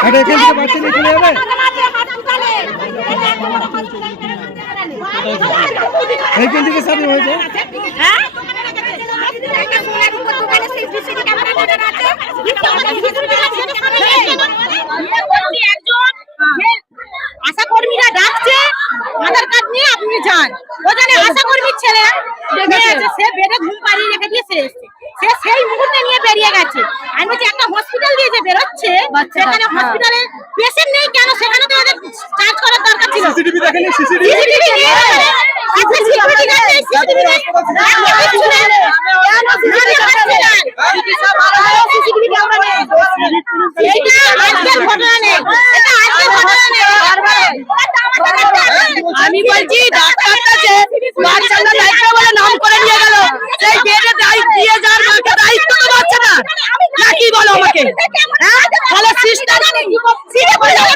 এখান থেকে বাচ্চা নিয়ে চলে যাবে। এইখান থেকে স্বাধীন হয়েছে? আশা কর্মীরা ডাকছে, আধার কার্ড নিয়ে আপনি যান ও জানে আশা কর্মীর ছেলে দেখেছে সে বেডে ঘুম পাড়িয়ে রেখে দিয়ে সে এসছে। সে সেই মুহূর্তে নিয়ে বেরিয়ে গেছে। আমি বলছি একটা হসপিটাল দিয়ে যে বেরোচ্ছে সেখানে হসপিটালে পেশেন্ট নেই কেন? সেখানে তো ওদের চার্জ করার দরকার ছিল। সিসিটিভি দেখেনি? সিসিটিভি আমি বলছি ডাক্তার কাছে সেই বেডে দায়িত্ব দিয়ে যার মাকে দায়িত্ব তো পাচ্ছে না। নাকি বলো আমাকে? হ্যাঁ? তাহলে সিস্টার সিটে পড়ে যাবে